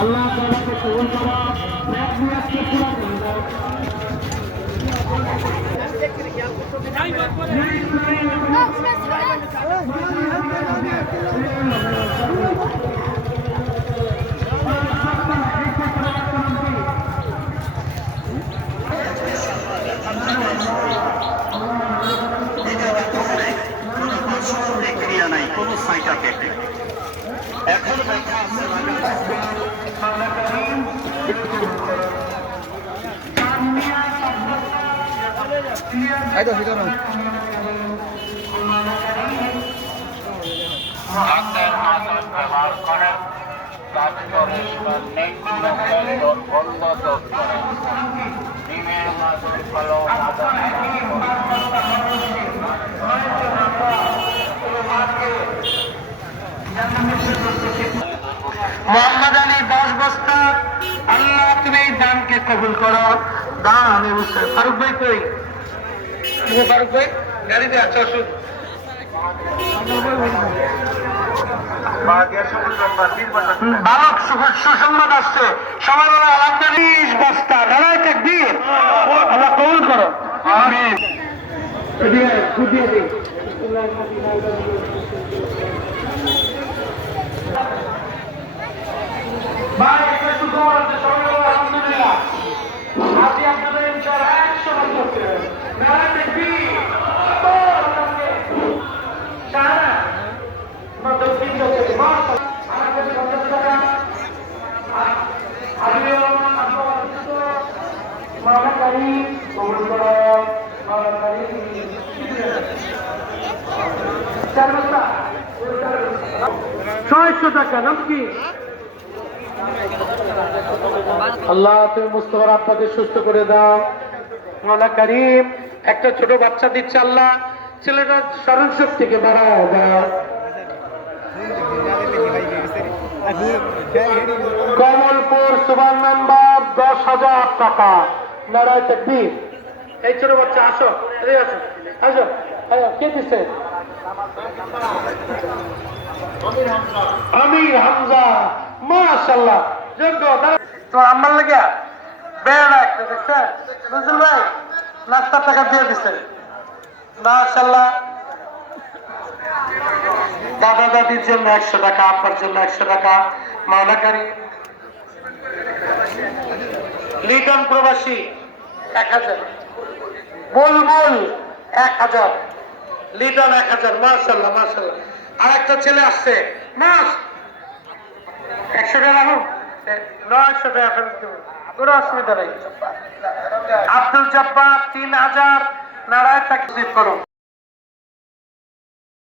আল্লাহ তাআলাকে কবুল করো, নেক নিয়তকে পুরা করে দাও। কোনো সাইড এফেক্ট এখন লেখা আছে হাতের মাদক ব্যবহার করে বন্ধ করে ডিমের মাদক ভালো মোহাম্মদ আলী 10 বস্তা। আল্লাহ তুমি এই দানকে কবুল করো। দান আমি বুঝতে ফারুক ভাই কই? ফারুক ভাই গাড়িতে আছে, ওষুধ বালক সুসংবাদ আসছে, সবাই বলে আলহামদুলিল্লাহ 20 বস্তা। নারায়ে তাকবীর। আল্লাহ কবুল করো, আমিন। বুঝিয়ে দিই ভাই, একটা সুখবর আছে, সবাই বলো আলহামদুলিল্লাহ। আজকে আপনাদের ইনশাআল্লাহ 100 বার করতে হবে। নারায়ে তাকবীর। সারা মদদ দিতে হবে। মাশাআল্লাহ। আমাদের 50 টাকা আদিল মাওলা কারীম কবুল করো, মাওলা কারীম। 600 টাকা নাম কি? আল্লাহ তুমি মুস্তাফার আব্বাকে সুস্থ করে দাও, মাওলা কারীম। একটা ছোট বাচ্চা দিচ্ছে আল্লাহ, ছেলেটা স্মরণ শক্তিকে বাড়ায় দাও। কমলপুর সুবান নাম্বার 10,000 টাকা। নারায়ে তাকবীর। এই ছোট বাচ্চা আসো, এদিকে আসো, আসো, আসো। কে দিচ্ছে? আমির হামজা। মাশাআল্লাহ, যোগ্য। তো আমার লাগে বেড়া একটা দেখছেন নজরুল ভাই, নাস্তার টাকা দিয়ে দিচ্ছে। মাশাআল্লাহ। দাদা দাদির জন্য 100 টাকা, আব্বার জন্য 100 টাকা। মাওলা কারীম। লিটন প্রবাসী 1000। বুলবুল 1000। লিটন 1000। মাশাআল্লাহ, মাশাআল্লাহ। আর একটা ছেলে আসছে, মাস 100 টাকা রাখো, 900 টাকা ফেরত দেবো, কোনো অসুবিধা নেই। আব্দুল জব্বার 3000। নারায়ে তাকবীর করো।